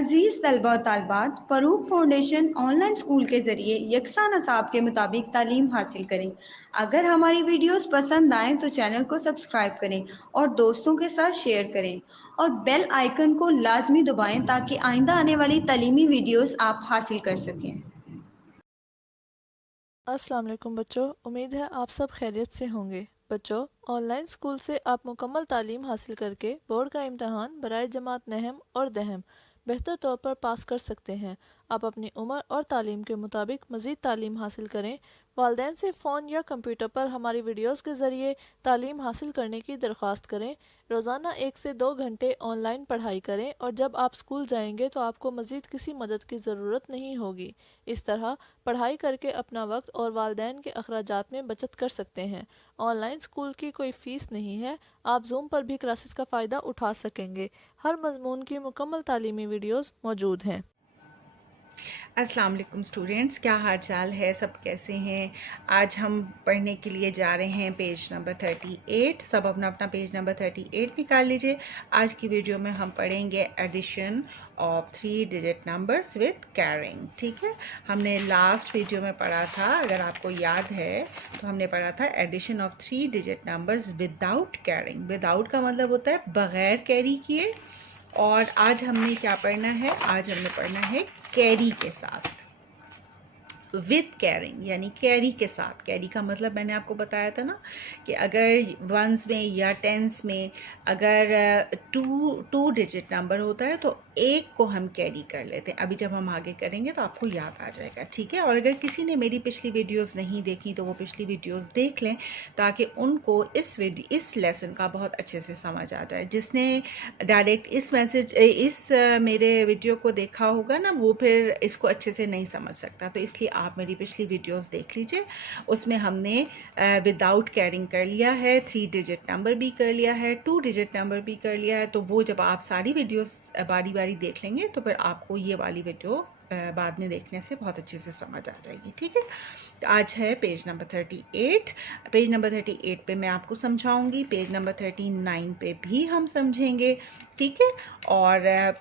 अजीज़ तलबा और तालबात, Farooq foundation online school के ज़रिए यकसा नसाब के मुताबिक तालीम हासिल करें। अगर हमारी वीडियोस पसंद आएँ तो चैनल को सब्सक्राइब करें और दोस्तों के साथ शेयर करें और बेल आइकन को लाजमी दबाएं ताकि आइंदा आने वाली तालीमी वीडियोस आप हासिल कर सकें। अस्सलाम वालेकुम बच्चों, उम्मीद है आप सब खैरियत से होंगे। बच्चों, ऑनलाइन स्कूल से आप मुकम्मल तालीम हासिल करके बोर्ड का इम्तहान बराए जमात नहम और दहम बेहतर तौर पर पास कर सकते हैं। आप अपनी उम्र और तालीम के मुताबिक मज़ीद तालीम हासिल करें। वालिदैन से फ़ोन या कंप्यूटर पर हमारी वीडियोस के ज़रिए तालीम हासिल करने की दरख्वास्त करें। रोज़ाना 1 से 2 घंटे ऑनलाइन पढ़ाई करें और जब आप स्कूल जाएंगे तो आपको मज़ीद किसी मदद की ज़रूरत नहीं होगी। इस तरह पढ़ाई करके अपना वक्त और वालिदैन के अखराजात में बचत कर सकते हैं। ऑनलाइन स्कूल की कोई फ़ीस नहीं है। आप जूम पर भी क्लासेस का फ़ायदा उठा सकेंगे। हर मजमून की मुकम्मल तालीमी वीडियोस मौजूद हैं। अस्सलाम वालेकुम स्टूडेंट्स, क्या हाल चाल है, सब कैसे हैं। आज हम पढ़ने के लिए जा रहे हैं पेज नंबर 38। सब अपना अपना पेज नंबर 38 निकाल लीजिए। आज की वीडियो में हम पढ़ेंगे addition of 3 digit numbers with carrying. ठीक है, हमने लास्ट वीडियो में पढ़ा था, अगर आपको याद है तो हमने पढ़ा था addition of 3 digit numbers without carrying. Without का मतलब होता है बगैर कैरी किए। और आज हमने क्या पढ़ना है, आज हमने पढ़ना है कैरी के साथ, विद कैरिंग, यानी कैरी के साथ। कैरी का मतलब मैंने आपको बताया था ना कि अगर वंस में या टेंस में अगर टू डिजिट नंबर होता है तो एक को हम कैरी कर लेते हैं। अभी जब हम आगे करेंगे तो आपको याद आ जाएगा। ठीक है, और अगर किसी ने मेरी पिछली वीडियोस नहीं देखी तो वो पिछली वीडियोस देख लें ताकि उनको इस लेसन का बहुत अच्छे से समझ आ जाए। जिसने डायरेक्ट इस मेरे वीडियो को देखा होगा ना, वो फिर इसको अच्छे से नहीं समझ सकता। तो इसलिए आप मेरी पिछली वीडियोस देख लीजिए, उसमें हमने विदाउट कैरिंग कर लिया है, 3 डिजिट नंबर भी कर लिया है, 2 डिजिट नंबर भी कर लिया है। तो वो जब आप सारी वीडियोस बारी बारी देख लेंगे तो फिर आपको ये वाली वीडियो बाद में देखने से बहुत अच्छे से समझ आ जाएगी। ठीक है, तो आज है पेज नंबर 38। पेज नंबर 38 पे मैं आपको समझाऊंगी, पेज नंबर 39 पे भी हम समझेंगे। ठीक है, और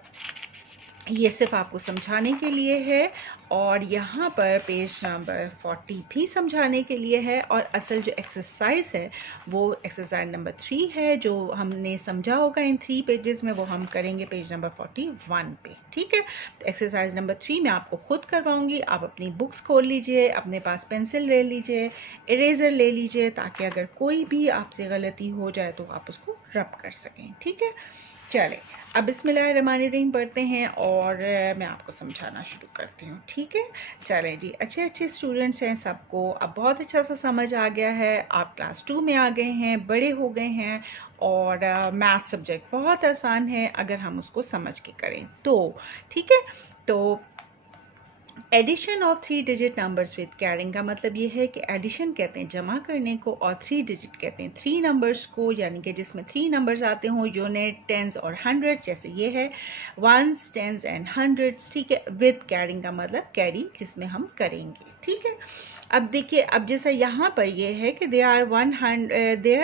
ये सिर्फ आपको समझाने के लिए है, और यहाँ पर पेज नंबर 40 भी समझाने के लिए है। और असल जो एक्सरसाइज है वो एक्सरसाइज नंबर 3 है, जो हमने समझा होगा इन 3 पेजेस में, वो हम करेंगे पेज नंबर 41 पे। ठीक है, तो एक्सरसाइज नंबर 3 मैं आपको खुद करवाऊंगी। आप अपनी बुक्स खोल लीजिए, अपने पास पेंसिल ले लीजिए, इरेजर ले लीजिए, ताकि अगर कोई भी आपसे गलती हो जाए तो आप उसको रब कर सकें। ठीक है, चले अब बिस्मिल्लाहिर्रहमानिर्रहीम पढ़ते हैं और मैं आपको समझाना शुरू करती हूँ। ठीक है, चलें जी। अच्छे अच्छे स्टूडेंट्स हैं, सबको अब बहुत अच्छा सा समझ आ गया है। आप क्लास 2 में आ गए हैं, बड़े हो गए हैं, और मैथ सब्जेक्ट बहुत आसान है अगर हम उसको समझ के करें तो। ठीक है, तो addition of 3 digit numbers with carrying का मतलब ये है कि एडिशन कहते हैं जमा करने को, और 3 डिजिट कहते हैं 3 नंबर्स को, यानी कि जिसमें 3 नंबर्स आते हों, यूनिट, टेंस और हंड्रेड्स। जैसे ये है वंस, टेंस एंड हंड्रेड्स। ठीक है, विद कैरिंग का मतलब कैरी जिसमें हम करेंगे। ठीक है, अब देखिए, अब जैसा यहाँ पर ये है कि there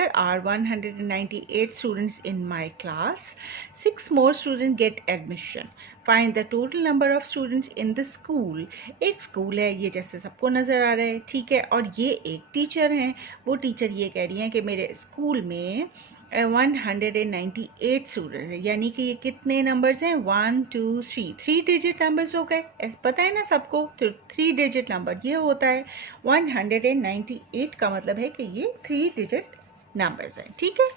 are 198 students in my class, 6 more student get admission, find the total number of students in the school. एक स्कूल है ये, जैसे सबको नज़र आ रहा है। ठीक है, और ये एक टीचर हैं, वो टीचर ये कह रही हैं कि मेरे स्कूल में 198 स्टूडेंट्स हैं, यानी कि ये कितने नंबर्स हैं, 1 2 3 डिजिट नंबर्स हो गए। पता है ना सबको, तो 3 डिजिट नंबर ये होता है। 198 का मतलब है कि ये 3 डिजिट नंबर्स हैं। ठीक है,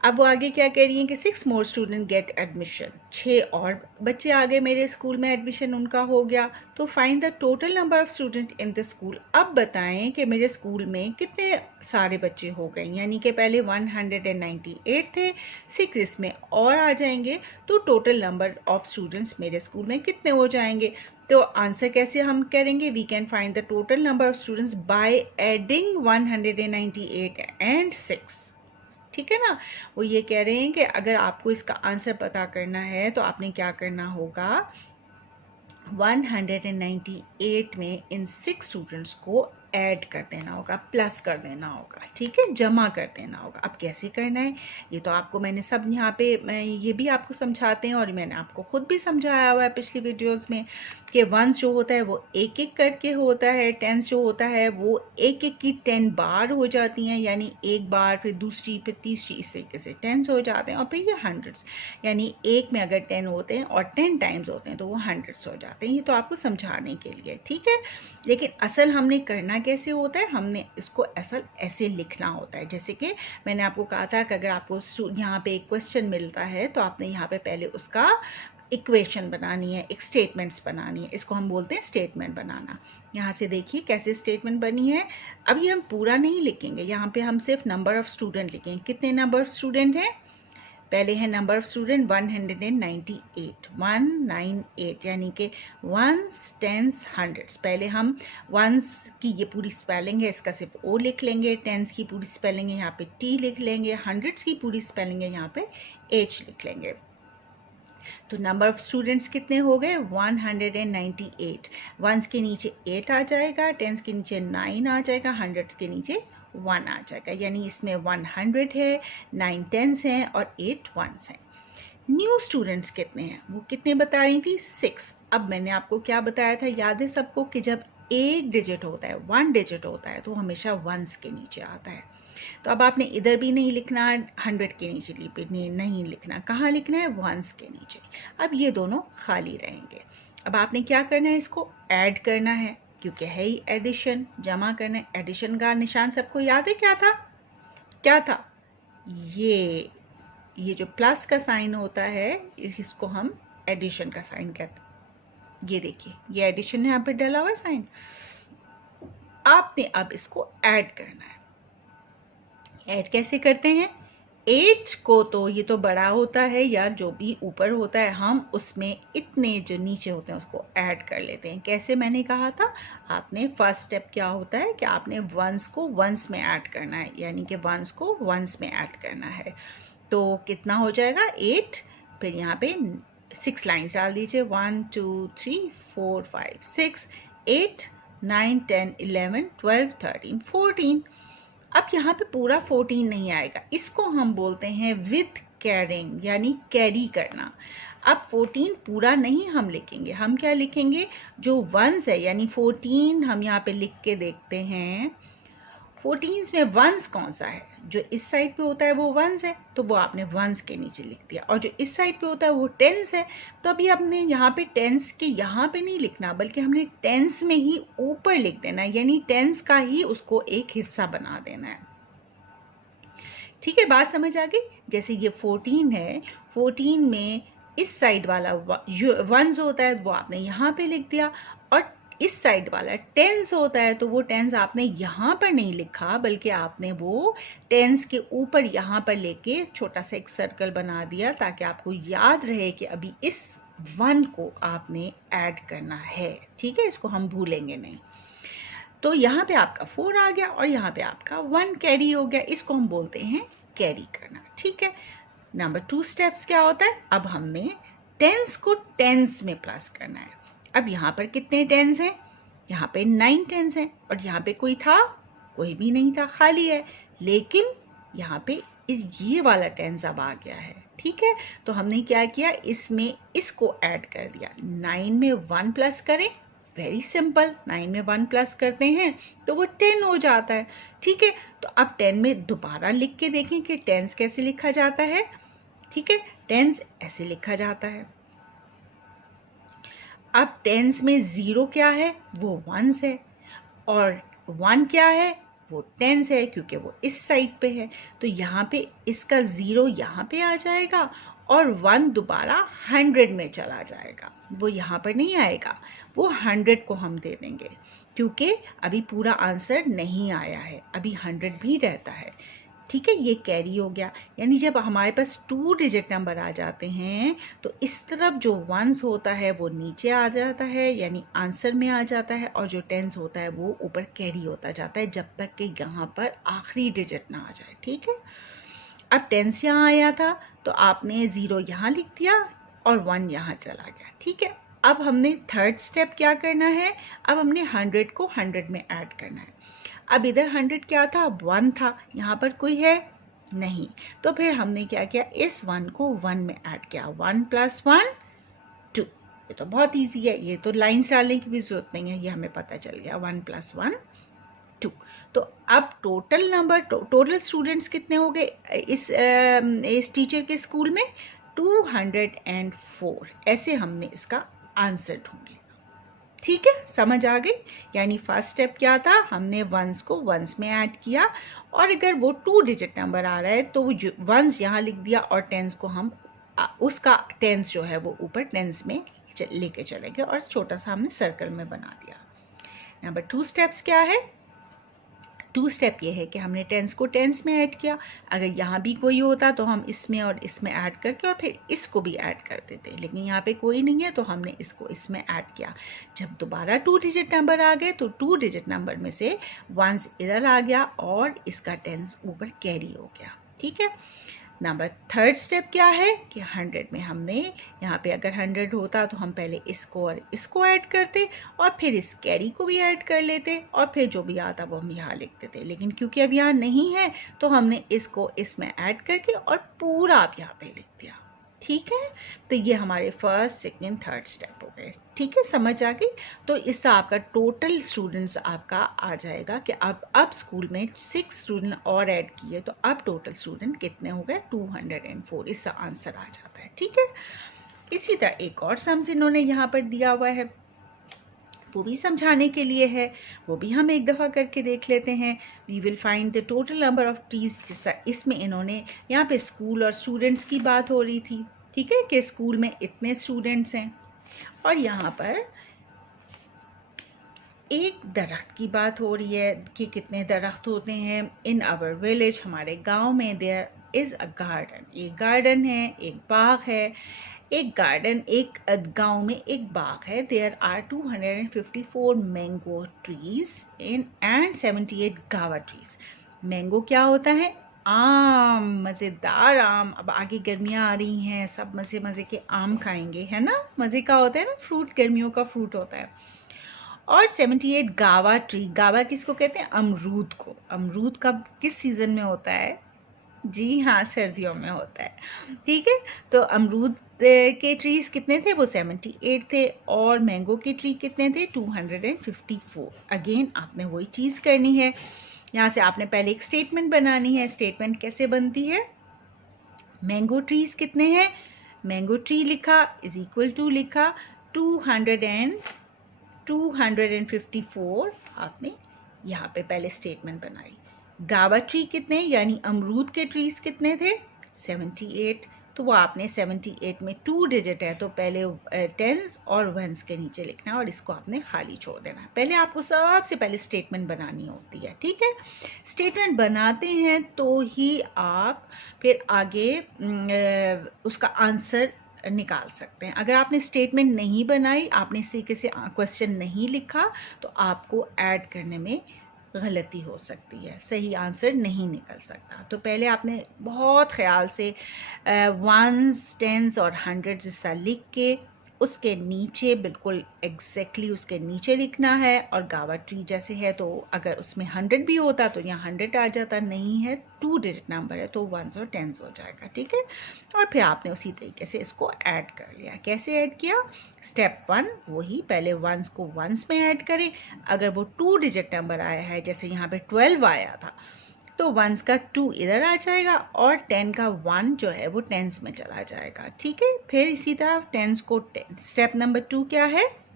अब वो आगे क्या कह रही हैं कि 6 मोर स्टूडेंट गेट एडमिशन, 6 और बच्चे आगे मेरे स्कूल में एडमिशन उनका हो गया। तो find the total number of student in the school. अब बताएं कि मेरे स्कूल में कितने सारे बच्चे हो गए, यानी कि पहले 198 थे, 6 इसमें और आ जाएंगे, तो टोटल नंबर ऑफ स्टूडेंट्स मेरे स्कूल में कितने हो जाएंगे। तो आंसर कैसे हम करेंगे, we can find the total number of students by adding 198 and 6। ठीक है ना, वो ये कह रहे हैं कि अगर आपको इसका आंसर पता करना है तो आपने क्या करना होगा, 198 में इन 6 स्टूडेंट्स को ऐड कर देना होगा, प्लस कर देना होगा, ठीक है, जमा कर देना होगा। अब कैसे करना है ये तो आपको मैंने सब यहाँ पे ये भी आपको समझाते हैं और मैंने आपको खुद भी समझाया हुआ है पिछली वीडियोस में कि वंस जो होता है वो एक एक करके होता है, टेंस जो होता है वो एक एक की 10 बार हो जाती हैं, यानी एक बार फिर दूसरी फिर तीसरी, इस तरीके से टेंस हो जाते हैं। और फिर ये हंड्रेड्स, यानी एक में अगर 10 होते हैं और 10 टाइम्स होते हैं तो वो हंड्रेड्स हो जाते हैं। ये तो आपको समझाने के लिए, ठीक है। लेकिन असल हमने करना कैसे होता है, हमने इसको असल ऐसे लिखना होता है। जैसे कि मैंने आपको कहा था कि अगर आपको यहाँ पे एक क्वेश्चन मिलता है तो आपने यहाँ पे पहले उसका इक्वेशन बनानी है, एक स्टेटमेंट्स बनानी है, इसको हम बोलते हैं स्टेटमेंट बनाना। यहाँ से देखिए कैसे स्टेटमेंट बनी है। अभी हम पूरा नहीं लिखेंगे, यहाँ पे हम सिर्फ नंबर ऑफ स्टूडेंट लिखेंगे। कितने नंबर ऑफ स्टूडेंट हैं, पहले है नंबर ऑफ स्टूडेंट 198, 198 यानी कि वंस, टेंस, हंड्रेड्स। पहले हम वंस की ये पूरी स्पेलिंग है, इसका सिर्फ ओ लिख लेंगे, टेंस की पूरी स्पेलिंग है यहाँ पे टी लिख लेंगे, हंड्रेड्स की पूरी स्पेलिंग है यहाँ पे एच लिख लेंगे। तो नंबर ऑफ स्टूडेंट्स कितने हो गए, 198। वंस के नीचे 8 आ जाएगा, टेंस के नीचे 9 आ जाएगा, हंड्रेड्स के नीचे 1 आ जाएगा, यानी इसमें 100 है, 9 टेंस हैं और 8 वंस हैं। न्यू स्टूडेंट्स कितने हैं, वो कितने बता रही थी, 6। अब मैंने आपको क्या बताया था, याद है सबको, कि जब एक डिजिट होता है, 1 डिजिट होता है तो हमेशा वंस के नीचे आता है। तो अब आपने इधर भी नहीं लिखना 100 के नीचे नहीं लिखना, कहाँ लिखना है, वंस के नीचे। अब ये दोनों खाली रहेंगे। अब आपने क्या करना है, इसको ऐड करना है, क्योंकि है ही एडिशन, जमा करना है। एडिशन का निशान सबको याद है क्या था, क्या था, ये जो प्लस का साइन होता है इसको हम एडिशन का साइन कहते हैं। ये देखिए ये एडिशन यहाँ पे डला हुआ साइन। आपने अब इसको ऐड करना है। ऐड कैसे करते हैं, 8 को तो ये तो बड़ा होता है या जो भी ऊपर होता है, हम उसमें इतने जो नीचे होते हैं उसको ऐड कर लेते हैं। कैसे, मैंने कहा था आपने फर्स्ट स्टेप क्या होता है कि आपने वंस को वंस में ऐड करना है, यानी कि वंस को वंस में ऐड करना है। तो कितना हो जाएगा, 8, फिर यहाँ पे 6 लाइन्स डाल दीजिए, 1 2 3 4 5 6 8 9 10 11 12 13 14। अब यहाँ पे पूरा 14 नहीं आएगा, इसको हम बोलते हैं विद कैरिंग, यानी कैरी करना। अब 14 पूरा नहीं हम लिखेंगे, हम क्या लिखेंगे, जो वंस है, यानी 14 हम यहाँ पे लिख के देखते हैं। 14 में वंस कौन सा है, जो इस साइड पे होता है वो वंस है, तो वो आपने वंस के नीचे लिख दिया। और जो इस साइड पे होता है वो टेंस है, तो अभी आपने यहाँ पे टेंस के यहाँ पे नहीं लिखना, बल्कि हमने टेंस में ही ऊपर लिख देना है, यानी टेंस का ही उसको एक हिस्सा बना देना है। ठीक है, बात समझ आ गई। जैसे ये 14 है, 14 में इस साइड वाला वंस होता है वो आपने यहाँ पे लिख दिया, और इस साइड वाला टेंस होता है तो वो टेंस आपने यहाँ पर नहीं लिखा, बल्कि आपने वो टेंस के ऊपर यहाँ पर लेके छोटा सा एक सर्कल बना दिया, ताकि आपको याद रहे कि अभी इस 1 को आपने ऐड करना है। ठीक है, इसको हम भूलेंगे नहीं। तो यहाँ पे आपका 4 आ गया और यहाँ पे आपका 1 कैरी हो गया, इसको हम बोलते हैं कैरी करना। ठीक है, नंबर 2 स्टेप्स क्या होता है, अब हमने टेंस को टेंस में प्लस करना है। अब यहाँ पर कितने टेंस हैं, यहाँ पे 9 टेंस हैं, और यहाँ पे कोई था, कोई भी नहीं था, खाली है। लेकिन यहाँ पे ये वाला टेंस अब आ गया है। ठीक है, तो हमने क्या किया, इसमें इसको ऐड कर दिया। 9 में 1 प्लस करें, वेरी सिंपल, 9 में 1 प्लस करते हैं तो वो 10 हो जाता है। ठीक है, तो अब 10 में दोबारा लिख के देखें कि टेंस कैसे लिखा जाता है। ठीक है, टेंस ऐसे लिखा जाता है। अब टेंस में 0 क्या है, वो वंस है, और 1 क्या है, वो टेंस है, क्योंकि वो इस साइड पे है। तो यहाँ पे इसका 0 यहाँ पे आ जाएगा और 1 दोबारा 100 में चला जाएगा, वो यहाँ पर नहीं आएगा, वो 100 को हम दे देंगे, क्योंकि अभी पूरा आंसर नहीं आया है, अभी 100 भी रहता है। ठीक है, ये कैरी हो गया। यानी जब हमारे पास 2 डिजिट नंबर आ जाते हैं तो इस तरफ जो वंस होता है वो नीचे आ जाता है, यानी आंसर में आ जाता है, और जो टेंस होता है वो ऊपर कैरी होता जाता है, जब तक कि यहाँ पर आखिरी डिजिट ना आ जाए। ठीक है, अब टेंस यहाँ आया था तो आपने 0 यहाँ लिख दिया और 1 यहाँ चला गया। ठीक है, अब हमने थर्ड स्टेप क्या करना है, अब हमने 100 को 100 में ऐड करना है। अब इधर 100 क्या था, 1 था, यहाँ पर कोई है नहीं, तो फिर हमने क्या किया, इस 1 को 1 में ऐड किया, 1 + 1 2। ये तो बहुत ईजी है, ये तो लाइन्स डालने की भी जरूरत नहीं है, ये हमें पता चल गया, 1 + 1 2। तो अब टोटल नंबर, टोटल स्टूडेंट्स कितने हो गए इस टीचर के स्कूल में, 204। ऐसे हमने इसका आंसर ढूंढ लिया। ठीक है, समझ आ गई। यानी फर्स्ट स्टेप क्या था, हमने वंस को वंस में ऐड किया, और अगर वो 2 डिजिट नंबर आ रहा है तो वो वंस यहाँ लिख दिया, और टेंस को हम उसका टेंस जो है वो ऊपर टेंस में लेके चले गए, और छोटा सा हमने सर्कल में बना दिया। नंबर 2 स्टेप्स क्या है, 2 स्टेप ये है कि हमने टेंस को टेंस में ऐड किया। अगर यहाँ भी कोई होता तो हम इसमें और इसमें ऐड करके और फिर इसको भी ऐड कर देते, लेकिन यहाँ पे कोई नहीं है तो हमने इसको इसमें ऐड किया। जब दोबारा 2 डिजिट नंबर आ गए तो 2 डिजिट नंबर में से वंस इधर आ गया और इसका टेंस ऊपर कैरी हो गया। ठीक है। नंबर 3 स्टेप क्या है कि 100 में हमने यहाँ पे अगर 100 होता तो हम पहले इसको और इसको ऐड करते और फिर इस कैरी को भी ऐड कर लेते, और फिर जो भी आता वो हम यहाँ लिख देते, लेकिन क्योंकि अब यहाँ नहीं है तो हमने इसको इसमें ऐड करके और पूरा अब यहाँ पे लिख दिया। ठीक है, तो ये हमारे फर्स्ट, सेकंड, थर्ड स्टेप हो गए। ठीक है, समझ आ गई। तो इससे आपका टोटल स्टूडेंट्स आपका आ जाएगा कि अब स्कूल में 6 स्टूडेंट और ऐड किए तो अब टोटल स्टूडेंट कितने हो गए, 204। इसका आंसर आ जाता है। ठीक है, इसी तरह एक और सम्स इन्होंने यहाँ पर दिया हुआ है, वो भी समझाने के लिए है, वो भी हम एक दफ़ा करके देख लेते हैं। We will find the total number of trees. इसमें इन्होंने यहाँ पे स्कूल और स्टूडेंट्स की बात हो रही थी। ठीक है, कि स्कूल में इतने स्टूडेंट्स हैं, और यहाँ पर एक दरख्त की बात हो रही है कि कितने दरख्त होते हैं। इन आवर विलेज, हमारे गांव में, देयर इज़ अ गार्डन, एक गार्डन है, एक बाग है। एक गार्डन, एक गांव में एक बाग है। There are 254 mango trees and 78 guava trees. Mango क्या होता है, आम, मज़ेदार आम। अब आगे गर्मियाँ आ रही हैं, सब मज़े मज़े के आम खाएंगे, है ना। मज़े का होता है ना फ्रूट, गर्मियों का फ्रूट होता है। और 78 गावा ट्री, गावा किसको कहते हैं, अमरूद को। अमरूद कब किस सीज़न में होता है, जी हाँ, सर्दियों में होता है। ठीक है, तो अमरूद के ट्रीज कितने थे, वो 78 थे, और मैंगो के ट्री कितने थे, 254। अगेन आपने वही चीज़ करनी है, यहाँ से आपने पहले एक स्टेटमेंट बनानी है। स्टेटमेंट कैसे बनती है, मैंगो ट्रीज कितने हैं, मैंगो ट्री लिखा इज इक्वल टू लिखा 254, आपने यहाँ पे पहले स्टेटमेंट बनाई। गावा ट्री कितने, यानी अमरूद के ट्रीज कितने थे, 78, तो वो आपने 78 में 2 डिजिट है तो पहले टेंस और वंस के नीचे लिखना है, और इसको आपने खाली छोड़ देना है। पहले आपको सबसे पहले स्टेटमेंट बनानी होती है। ठीक है, स्टेटमेंट बनाते हैं तो ही आप फिर आगे उसका आंसर निकाल सकते हैं। अगर आपने स्टेटमेंट नहीं बनाई, आपने इस तरीके से क्वेश्चन नहीं लिखा, तो आपको ऐड करने में गलती हो सकती है, सही आंसर नहीं निकल सकता। तो पहले आपने बहुत ख्याल से वंस, टेंस और हंड्रेड्स हिस्सा लिख के उसके नीचे बिल्कुल एग्जैक्टली उसके नीचे लिखना है। और गावा ट्री जैसे है तो अगर उसमें 100 भी होता तो यहाँ 100 आ जाता, नहीं है 2 डिजिट नंबर है तो वंस और टेंस हो जाएगा। ठीक है, और फिर आपने उसी तरीके से इसको ऐड कर लिया। कैसे ऐड किया, स्टेप 1 वही, पहले वंस को वंस में ऐड करें। अगर वो 2 डिजिट नंबर आया है, जैसे यहाँ पे 12 आया था, तो वंस का 2 इधर आ जाएगा और 10 का 1 जो है वो टेंस में चला जाएगा। ठीक है, फिर इसी तरह टेंस को, स्टेप नंबर 2 क्या है,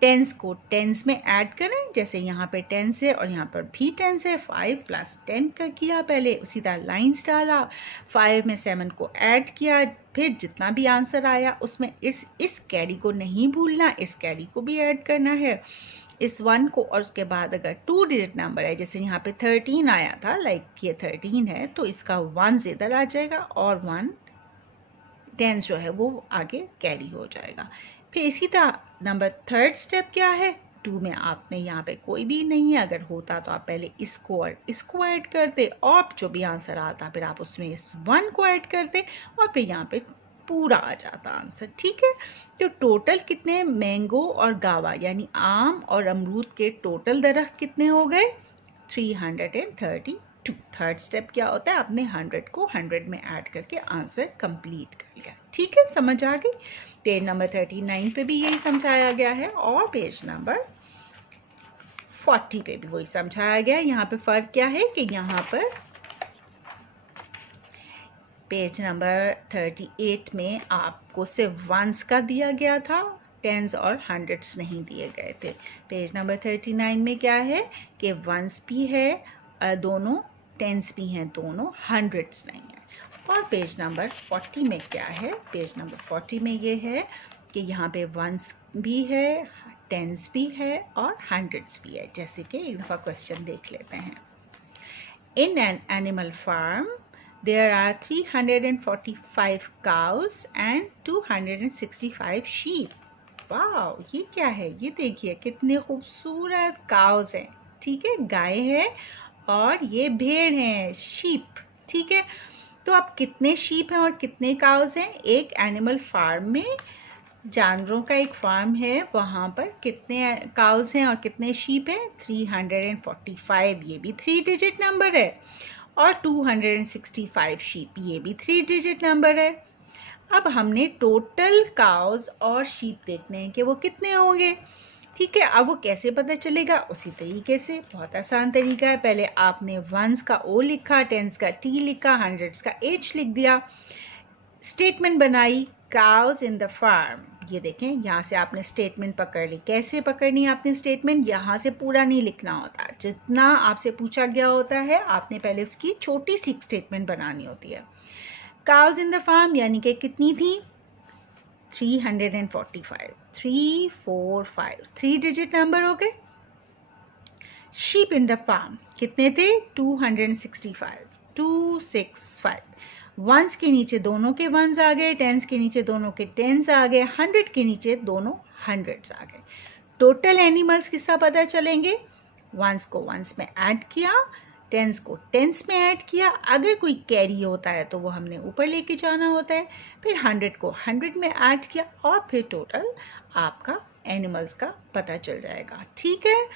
टेंस को टेंस में ऐड करें। जैसे यहाँ पे टेंस है और यहाँ पर भी टेंस है, 5 + 10 का किया पहले, उसी तरह लाइन्स डाला, 5 में 7 को ऐड किया, फिर जितना भी आंसर आया उसमें इस कैरी को नहीं भूलना, इस कैरी को भी ऐड करना है, इस 1 को, और उसके बाद अगर 2 डिजिट नंबर है, जैसे यहाँ पे 13 आया था, लाइक ये 13 है, तो इसका 1 इधर आ जाएगा और 1 टेंस जो है वो आगे कैरी हो जाएगा। फिर इसी तरह नंबर 3 स्टेप क्या है, 2 में आपने यहाँ पे कोई भी नहीं है, अगर होता तो आप पहले इसको और इसको ऐड करते, और जो भी आंसर आता फिर आप उसमें इस 1 को ऐड करते, और फिर यहाँ पे पूरा आ जाता आंसर। ठीक है, तो टोटल कितने मैंगो और गावा यानी आम और अमरूद के टोटल दरख्त कितने हो गए? 332। थर्ड स्टेप क्या होता है? आपने 100 को 100 में ऐड करके आंसर कंप्लीट कर लिया। ठीक है, समझ आ गई? पेज नंबर 39 पे भी यही समझाया गया है और पेज नंबर 40 पे भी वही समझाया गया है। यहाँ पे फर्क क्या है कि यहाँ पर पेज नंबर 38 में आपको सिर्फ वंस का दिया गया था, टेंस और हंड्रेड्स नहीं दिए गए थे। पेज नंबर 39 में क्या है कि वंस भी है दोनों, टेंस भी हैं दोनों, हंड्रेड्स नहीं है। और पेज नंबर 40 में क्या है? पेज नंबर 40 में ये है कि यहाँ पे वंस भी है, टेंस भी है और हंड्रेड्स भी है। जैसे कि एक दफ़ा क्वेश्चन देख लेते हैं। In an animal farm there are 345 cows and 265 sheep. Wow, ये क्या है? ये देखिए कितने खूबसूरत काउस हैं। ठीक है, गाय है और ये भेड़ हैं, शीप। ठीक है, तो अब कितने शीप हैं और कितने काउस हैं? एक एनिमल फार्म में, जानवरों का एक फार्म है, वहाँ पर कितने काउस हैं और कितने शीप हैं? 345, ये भी 3 डिजिट नंबर है, और 265 शीप, ये भी 3 डिजिट नंबर है। अब हमने टोटल काउज और शीप देखने हैं कि वो कितने होंगे। ठीक है, अब वो कैसे पता चलेगा? उसी तरीके से, बहुत आसान तरीका है। पहले आपने वंस का ओ लिखा, टेंस का टी लिखा, हंड्रेड्स का एच लिख दिया, स्टेटमेंट बनाई, काउज इन द फार्म। ये देखें, यहाँ से आपने स्टेटमेंट पकड़ ली। कैसे पकड़नी है आपने स्टेटमेंट? यहाँ से पूरा नहीं लिखना होता, जितना आपसे पूछा गया होता है आपने पहले उसकी छोटी सी स्टेटमेंट बनानी होती है। काउज इन द फार्म यानी कि कितनी थी? 345, 345, 3 डिजिट नंबर हो गए। शीप इन द फार्म कितने थे? 265, 265। वंस के नीचे दोनों के वंस आ गए, टेंस के नीचे दोनों के टेंस आ गए, 100 के नीचे दोनों हंड्रेड्स आ गए। टोटल एनिमल्स किसका पता चलेंगे? वंस को वंस में ऐड किया, टेंस को टेंस में ऐड किया, अगर कोई कैरी होता है तो वो हमने ऊपर लेके जाना होता है, फिर 100 को 100 में ऐड किया और फिर टोटल आपका एनिमल्स का पता चल जाएगा। ठीक है,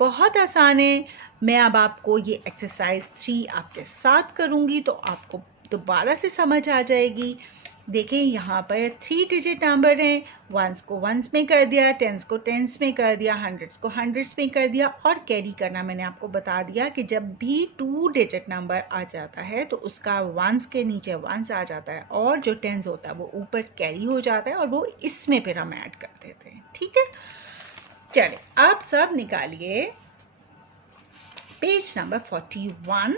बहुत आसान है। मैं अब आपको ये एक्सरसाइज 3 आपके साथ करूँगी तो आपको दोबारा से समझ आ जाएगी। देखें, यहाँ पर 3 डिजिट नंबर हैं, वंस को वंस में कर दिया, टेंस को टेंस में कर दिया, हंड्रेड्स को हंड्रेड्स में कर दिया, और कैरी करना मैंने आपको बता दिया कि जब भी 2 डिजिट नंबर आ जाता है तो उसका वंस के नीचे वंस आ जाता है और जो टेंस होता है वो ऊपर कैरी हो जाता है और वो इसमें फिर हम ऐड कर देते हैं। ठीक है, चलिए आप सब निकालिए पेज नंबर 41,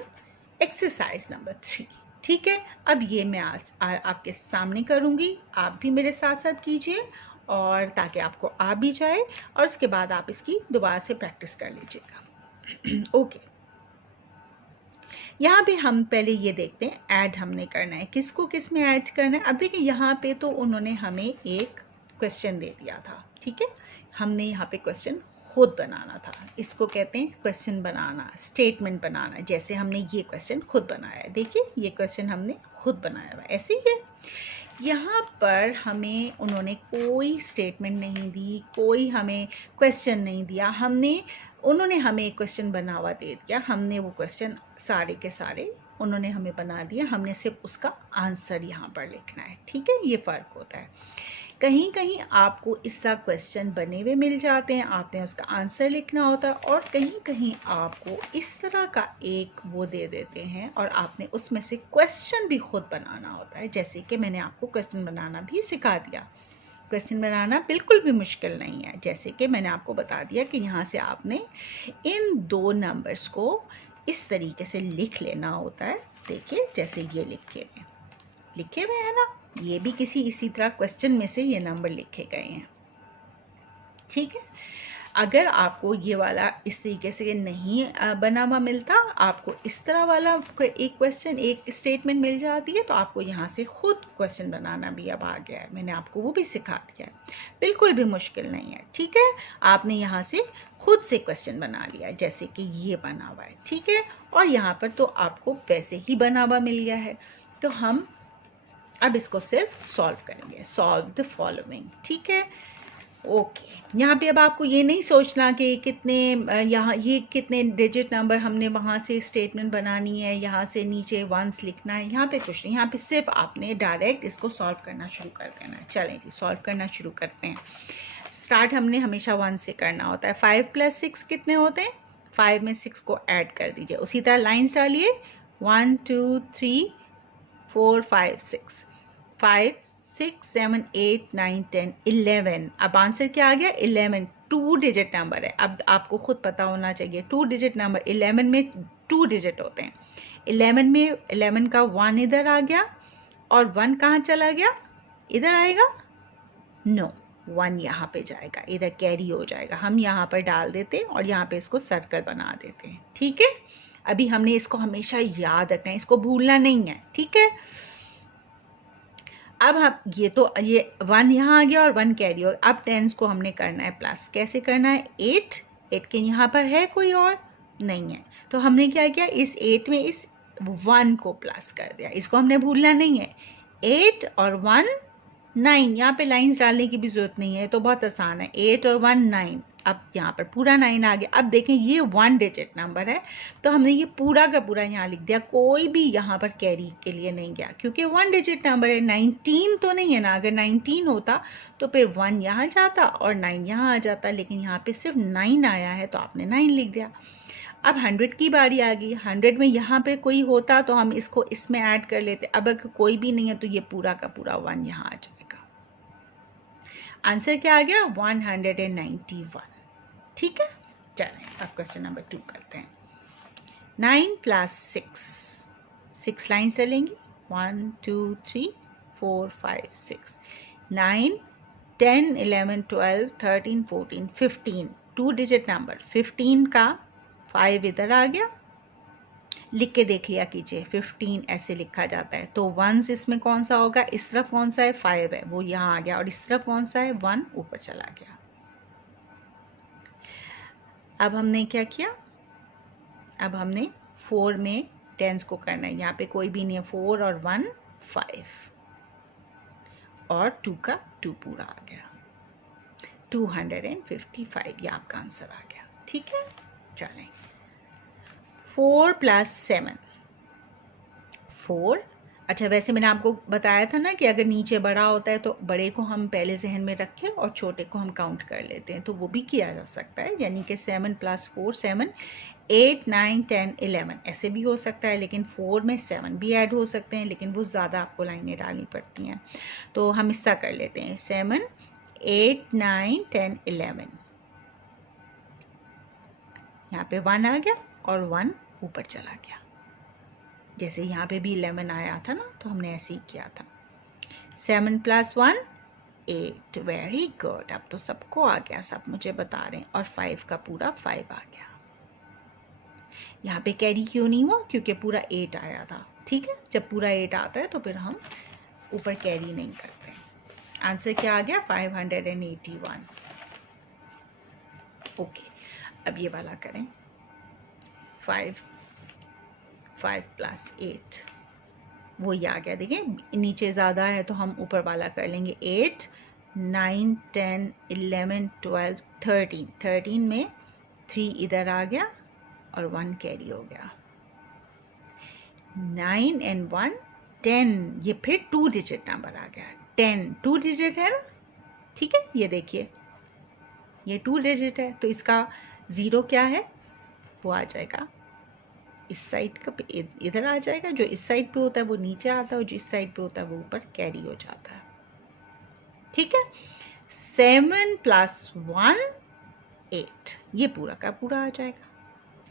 एक्सरसाइज नंबर 3। ठीक है, अब ये मैं आज आपके सामने करूँगी, आप भी मेरे साथ साथ कीजिए और ताकि आपको आ भी जाए, और उसके बाद आप इसकी दोबारा से प्रैक्टिस कर लीजिएगा। ओके, यहाँ पे हम पहले ये देखते हैं ऐड हमने करना है, किसको किस में ऐड करना है। अब देखिए, यहाँ पे तो उन्होंने हमें एक क्वेश्चन दे दिया था। ठीक है, हमने यहाँ पे क्वेश्चन खुद बनाना था, इसको कहते हैं क्वेश्चन बनाना, स्टेटमेंट बनाना। जैसे हमने ये क्वेश्चन खुद बनाया है, देखिए ये क्वेश्चन हमने खुद बनाया हुआ, ऐसे ही है। यहाँ पर हमें उन्होंने कोई स्टेटमेंट नहीं दी, कोई हमें क्वेश्चन नहीं दिया, उन्होंने हमें एक क्वेश्चन बना हुआ दे दिया, हमने वो क्वेश्चन सारे के सारे उन्होंने हमें बना दिया, हमने सिर्फ उसका आंसर यहाँ पर लिखना है। ठीक है, ये फ़र्क होता है। कहीं कहीं आपको इसका क्वेश्चन बने हुए मिल जाते हैं, आपने उसका आंसर लिखना होता है, और कहीं कहीं आपको इस तरह का एक वो दे देते हैं और आपने उसमें से क्वेश्चन भी खुद बनाना होता है। जैसे कि मैंने आपको क्वेश्चन बनाना भी सिखा दिया। क्वेश्चन बनाना बिल्कुल भी मुश्किल नहीं है। जैसे कि मैंने आपको बता दिया कि यहाँ से आपने इन 2 नंबर्स को इस तरीके से लिख लेना होता है। देखिए, जैसे ये लिखे हुए हैं ना, ये भी इसी तरह क्वेश्चन में से ये नंबर लिखे गए हैं। ठीक है, अगर आपको ये वाला इस तरीके से नहीं बना हुआ मिलता, आपको इस तरह वाला एक क्वेश्चन, एक स्टेटमेंट मिल जाती है, तो आपको यहाँ से खुद क्वेश्चन बनाना भी अब आ गया है, मैंने आपको वो भी सिखा दिया है, बिल्कुल भी मुश्किल नहीं है। ठीक है, आपने यहाँ से खुद से क्वेश्चन बना लिया है, जैसे कि ये बना हुआ है। ठीक है, और यहाँ पर तो आपको वैसे ही बना हुआ मिल गया है। तो हम अब इसको सिर्फ सॉल्व करेंगे, सॉल्व द फॉलोइंग, ठीक है। ओके, यहाँ पे अब आपको ये नहीं सोचना कि कितने यहाँ ये कितने डिजिट नंबर हमने वहाँ से स्टेटमेंट बनानी है, यहाँ से नीचे वंस लिखना है, यहाँ पे कुछ नहीं, यहाँ पे सिर्फ आपने डायरेक्ट इसको सॉल्व करना शुरू कर देना है। चलें जी, सॉल्व करना शुरू करते हैं। स्टार्ट हमने हमेशा 1 से करना होता है। 5 + 6 कितने होते हैं? 5 में 6 को ऐड कर दीजिए। उसी तरह लाइन्स डालिए, 1 2 3 4 5 6, 5 6 7 8 9 10 11। अब आंसर क्या आ गया? 11। 2 डिजिट नंबर है। अब आपको खुद पता होना चाहिए 2 डिजिट नंबर 11 में 2 डिजिट होते हैं। 11 में 11 का 1 इधर आ गया और 1 कहाँ चला गया? इधर आएगा? नो, 1 यहाँ पे जाएगा, इधर कैरी हो जाएगा। हम यहाँ पर डाल देते हैं और यहाँ पे इसको सर्कल बना देते हैं, ठीक है। अभी हमने इसको हमेशा याद रखना है, इसको भूलना नहीं है, ठीक है। अब हम ये 1 यहाँ आ गया और 1 कैरी हो गया। अब 10 को हमने करना है प्लस। कैसे करना है? 8 के यहाँ पर है कोई और नहीं है, तो हमने क्या किया? इस 8 में इस 1 को प्लस कर दिया। इसको हमने भूलना नहीं है। 8 और 1 9, यहाँ पे लाइंस डालने की भी जरूरत नहीं है, तो बहुत आसान है। 8 और 1 9। अब यहाँ पर पूरा 9 आ गया। अब देखें ये 1 डिजिट नंबर है, तो हमने ये पूरा का पूरा यहाँ लिख दिया, कोई भी यहाँ पर कैरी के लिए नहीं गया, क्योंकि 1 डिजिट नंबर है। 19 तो नहीं है ना, अगर 19 होता तो फिर 1 यहाँ जाता और 9 यहाँ आ जाता, लेकिन यहाँ पे सिर्फ 9 आया है तो आपने 9 लिख दिया। अब 100 की बारी आ गई। 100 में यहाँ पे कोई होता तो हम इसको इसमें ऐड कर लेते। अब अगर कोई भी नहीं है तो ये पूरा का पूरा 1 यहाँ आ जाएगा। आंसर क्या आ गया? 191, ठीक है। चलें अब क्वेश्चन नंबर 2 करते हैं। 9 + 6 लाइन्स डलेंगी। 1 2 3 4 5 6। 9 10 11 12 13 14 15, 2 digit number. 15 का 5 इधर आ गया, लिख के देख लिया कीजिए। 15 ऐसे लिखा जाता है, तो 1 इसमें कौन सा होगा? इस तरफ कौन सा है? 5 है, वो यहाँ आ गया, और इस तरफ कौन सा है? 1 ऊपर चला गया। अब हमने क्या किया? अब हमने 4 में 10 को करना है। यहाँ पे कोई भी नहीं है। 4 और 1 5 और 2 का 2 पूरा आ गया। 255 ये आपका आंसर आ गया, ठीक है। चलें 4 + 7। 4। अच्छा, वैसे मैंने आपको बताया था ना कि अगर नीचे बड़ा होता है तो बड़े को हम पहले जहन में रखें और छोटे को हम काउंट कर लेते हैं, तो वो भी किया जा सकता है। यानी कि 7 + 4 7, 8 9 10 11 ऐसे भी हो सकता है, लेकिन 4 में 7 भी ऐड हो सकते हैं, लेकिन वो ज़्यादा आपको लाइनें डालनी पड़ती हैं, तो हम इसका कर लेते हैं। 7 8 9 10 11। यहाँ पे 1 आ गया और 1 ऊपर चला गया। जैसे यहाँ पे भी 11 आया था ना, तो हमने ऐसे ही किया था। 7 + 1 8। वेरी गुड, अब तो सबको आ गया, सब मुझे बता रहे हैं। और 5 का पूरा 5 आ गया। यहाँ पे कैरी क्यों नहीं हुआ? क्योंकि पूरा 8 आया था, ठीक है। जब पूरा 8 आता है तो फिर हम ऊपर कैरी नहीं करते। आंसर क्या आ गया? 581। ओके, अब ये वाला करें। 5 + 8 वही आ गया। देखिए नीचे ज़्यादा है तो हम ऊपर वाला कर लेंगे। 8 9 10 11 12 13। 13 में 3 इधर आ गया और 1 कैरी हो गया। 9 और 1 10, ये फिर 2 डिजिट नंबर आ गया। 10 2 डिजिट है ना, ठीक है। ये देखिए ये 2 डिजिट है, तो इसका 0 क्या है? वो आ जाएगा इस साइड का, इधर आ जाएगा। जो इस साइड पे होता है वो नीचे आता है, और जो इस साइड पे होता है वो ऊपर कैरी हो जाता है, ठीक है। 7 + 1 8, ये पूरा का पूरा आ जाएगा।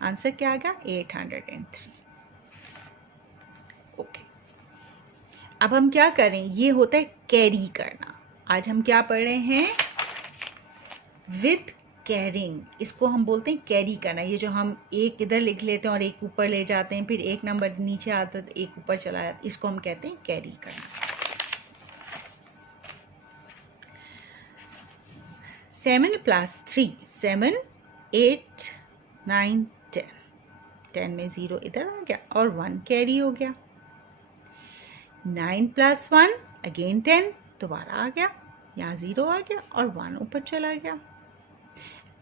आंसर क्या आ गया? 803। ओके, अब हम क्या करें? ये होता है कैरी करना। आज हम क्या पढ़ रहे हैं? With carrying. इसको हम बोलते हैं कैरी करना। ये जो हम एक इधर लिख लेते हैं और एक ऊपर ले जाते हैं, फिर एक नंबर नीचे आता है तो एक ऊपर चला जाता है, इसको हम कहते हैं कैरी करना। 7 + 3 7 8 9 10। 10 में 0 इधर आ गया और 1 कैरी हो गया। 9 प्लस 1 अगेन 10, दोबारा आ गया, यहाँ 0 आ गया और 1 ऊपर चला गया।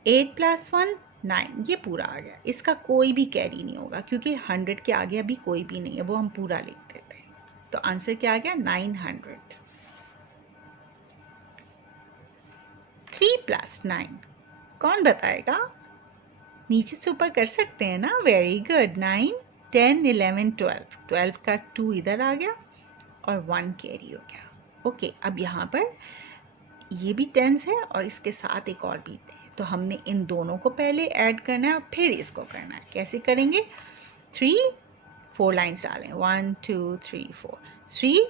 8 प्लस 1 9, ये पूरा आ गया, इसका कोई भी कैरी नहीं होगा क्योंकि 100 के आगे अभी कोई भी नहीं है, वो हम पूरा लिख देते हैं। तो आंसर क्या आ गया? 900। 3 प्लस 9, कौन बताएगा? नीचे से ऊपर कर सकते हैं ना, वेरी गुड। 9 10 11 12, 12 का 2 इधर आ गया और 1 कैरी हो गया। ओके, अब यहाँ पर ये भी टेंस है और इसके साथ एक और भी है, तो हमने इन दोनों को पहले ऐड करना है और फिर इसको करना है। कैसे करेंगे? 4 लाइन्स डालें, 1 2 3 4, 3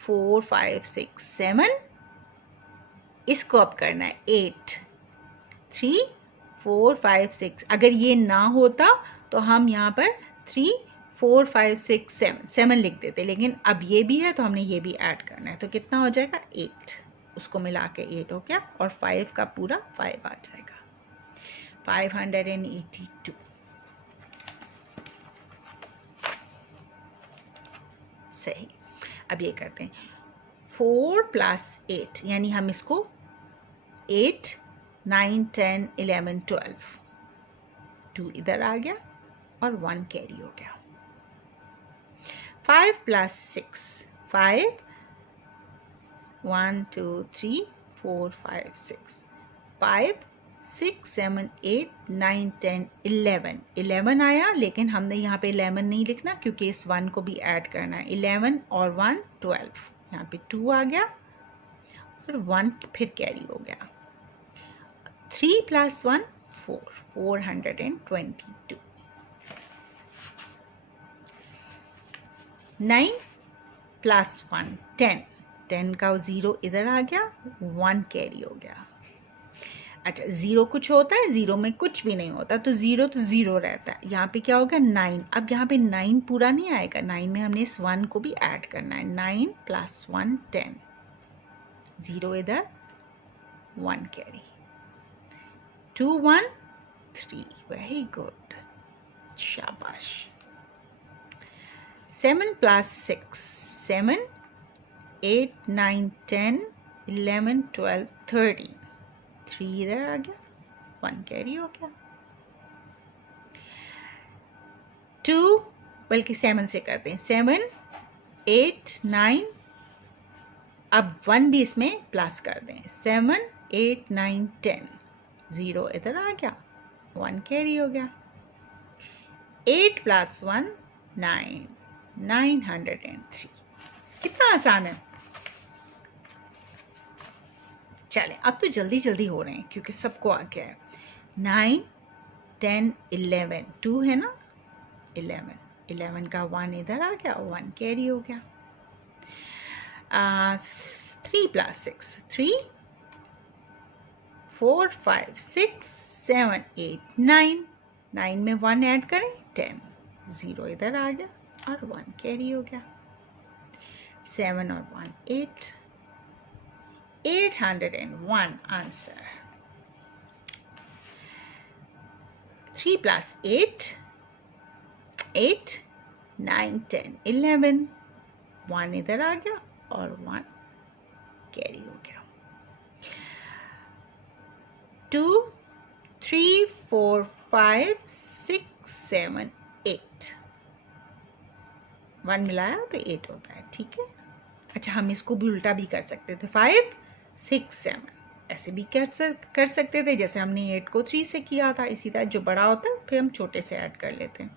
4 5 6 7, इसको अब करना है 8, 3 4 5 6। अगर ये ना होता तो हम यहाँ पर 3 4 5 6 7 लिख देते, लेकिन अब ये भी है तो हमने ये भी ऐड करना है। तो कितना हो जाएगा? 8, उसको मिला के 8 हो गया और 5 का पूरा 5 आ जाएगा। 582। सही। अब ये करते हैं 4 प्लस 8, यानी हम इसको 8 9 10 11 12, 2 इधर आ गया और 1 कैरी हो गया। 5 प्लस 6, 5 1 2 3 4 5 6, 5 6 7 8 9 10 11, 11 आया, लेकिन हमने यहाँ पे 11 नहीं लिखना क्योंकि इस 1 को भी ऐड करना है। 11 और 1 12, यहाँ पे 2 आ गया और 1 फिर कैरी हो गया। 3 प्लस 1 4, 422। 9 प्लस 1 10, 10 का 0 इधर आ गया, 1 कैरी हो गया। अच्छा, 0 कुछ होता है? 0 में कुछ भी नहीं होता, तो 0 तो 0 रहता है। यहाँ पे क्या होगा? 9। अब यहाँ पे 9 पूरा नहीं आएगा, 9 में हमने इस 1 को भी ऐड करना है। 9 प्लस 1 10, 0 इधर, 1 कैरी, 2 1 3, वेरी गुड, शाबाश। 7 प्लस 6, 7 8 9 10 11 12 13, 3 इधर आ गया, 1 कैरी हो गया। 2, बल्कि 7 से करते हैं, 7 8 9, अब 1 भी इसमें प्लस कर दें, 7 8 9 10, 0 इधर आ गया, 1 कैरी हो गया। 8 प्लस 1 9, 903। कितना आसान है। चलें, अब तो जल्दी जल्दी हो रहे हैं क्योंकि सबको आ गया है। 9 10 11, 2 है ना, 11 का 1 इधर आ गया, 1 कैरी हो गया। 3 प्लस 6, 3 4 5 6 7 8 9, 9 में 1 ऐड करें, 10, 0 इधर आ गया और 1 कैरी हो गया। 7 और 1 8, 801 आंसर। 3 प्लस 8, 8 9 10 11, 1 इधर आ गया और 1 कैरी हो गया। 2 3 4 5 6 7 8, 1 मिलाया तो 8 होता है, ठीक है। अच्छा, हम इसको भी उल्टा भी कर सकते थे, 5 6 7, ऐसे भी कर सकते थे जैसे हमने 8 को 3 से किया था। इसी तरह जो बड़ा होता है फिर हम छोटे से ऐड कर लेते हैं।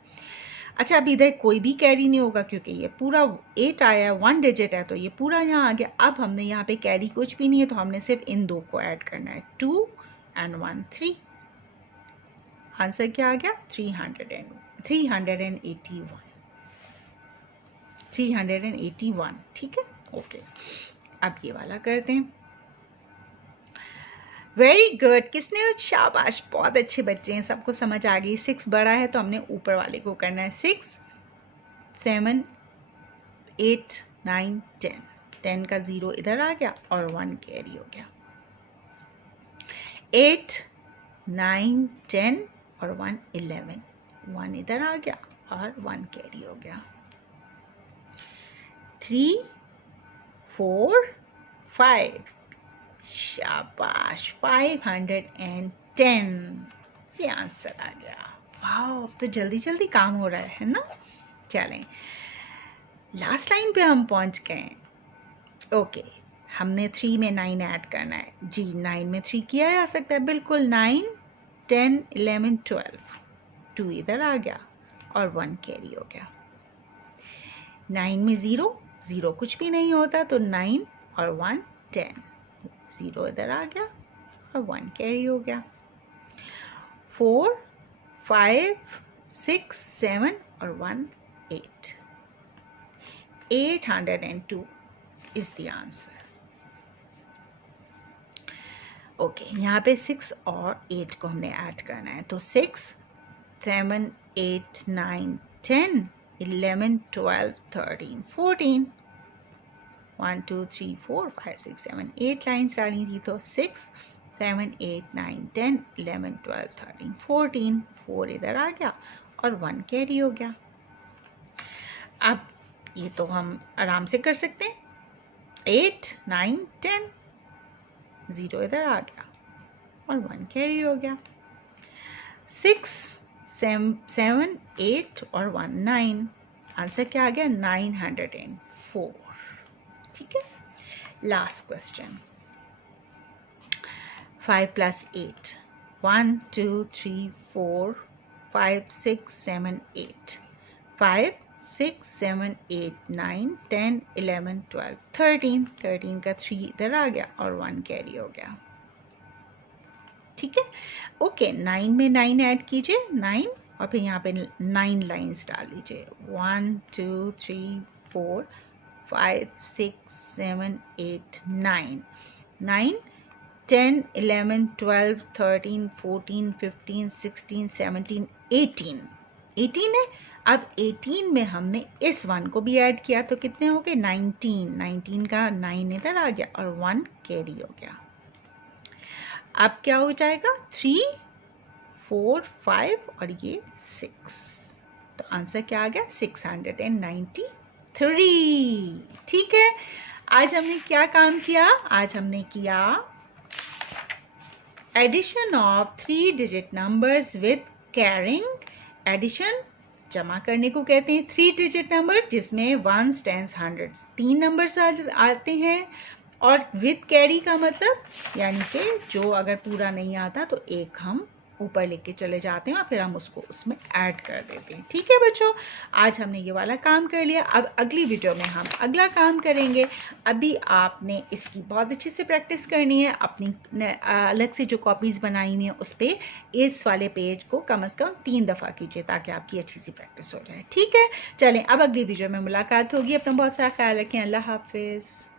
अच्छा, अब इधर कोई भी कैरी नहीं होगा क्योंकि ये पूरा 8 आया है, 1 डिजिट है, तो ये पूरा यहाँ आ गया। अब हमने यहाँ पे कैरी कुछ भी नहीं है, तो हमने सिर्फ इन 2 को ऐड करना है, 2 and 1 3। आंसर क्या आ गया? 381, ठीक है। ओके, अब ये वाला करते हैं। वेरी गुड, किसने? शाबाश, बहुत अच्छे बच्चे हैं, सबको समझ आ गई। 6 बड़ा है तो हमने ऊपर वाले को करना है। 6 7 8 9 10, 10 का 0 इधर आ गया और 1 कैरी हो गया। 8 9 10 और 1 11, 1 इधर आ गया और 1 कैरी हो गया। 3 4 5, शाबाश 510, ये आंसर आ गया। वाह, अब तो जल्दी जल्दी काम हो रहा है ना। चलें, लास्ट लाइन पे हम पहुंच गए। ओके, हमने 3 में 9 ऐड करना है जी। 9 में 3 किया जा सकता है, बिल्कुल। 9 10 11 12, 2 इधर आ गया और 1 कैरी हो गया। 9 में 0 कुछ भी नहीं होता, तो 9 और 1 10, 0 इधर आ गया और 1 कैरी हो गया। 4 5 6 7 और 1 8, 802 is the answer. ओके, यहाँ पे 6 और 8 को हमने ऐड करना है, तो 6 7 8 9 10 11 12 13 14, 1 2 3 4 5 6 7 8 लाइन्स डाली थी, तो 6 7 8 9 10 11 12 13 14, 4 इधर आ गया और 1 कैरी हो गया। अब ये तो हम आराम से कर सकते हैं। 8 9 10, 0 इधर आ गया और 1 कैरी हो गया। 6 7 8 और 1 9, आंसर क्या आ गया? 904। ठीक है, लास्ट क्वेश्चन। 5 + 8, 1 2 3 4 5 6 7 8, 5 6 7 8 9 10 11 12 13, 13 का 3 इधर आ गया और 1 कैरी हो गया। ठीक है, ओके, 9 में 9 ऐड कीजिए, 9, और फिर यहाँ पे 9 लाइंस डाल लीजिए। 1 2 3 4 5 6 7 8 9, 9 10 11 12 13 14 15 16 17 18, 18 है। अब 18 में हमने इस 1 को भी ऐड किया, तो कितने हो गए? 19, 19 का 9 इधर आ गया और 1 कैरी हो गया। अब क्या हो जाएगा? 3 4 5 और ये 6, तो आंसर क्या आ गया? 693। ठीक है, आज हमने क्या काम किया? आज हमने किया addition of 3 digit numbers with carrying. Addition जमा करने को कहते हैं 3 डिजिट नंबर, जिसमें 1s 10s 100s 3 नंबर्स आते हैं, और विद कैरी का मतलब यानी कि जो अगर पूरा नहीं आता तो एक हम ऊपर लेके चले जाते हैं और फिर हम उसको उसमें ऐड कर देते हैं। ठीक है बच्चों, आज हमने ये वाला काम कर लिया। अब अगली वीडियो में हम अगला काम करेंगे। अभी आपने इसकी बहुत अच्छे से प्रैक्टिस करनी है। अपनी अलग से जो कॉपीज़ बनाई हुई हैं उस पर इस वाले पेज को कम से कम 3 दफ़ा कीजिए, ताकि आपकी अच्छी सी प्रैक्टिस हो जाए। ठीक है, चलें अब अगली वीडियो में मुलाकात होगी। अपना बहुत सारा ख्याल रखें। अल्लाह हाफिज़।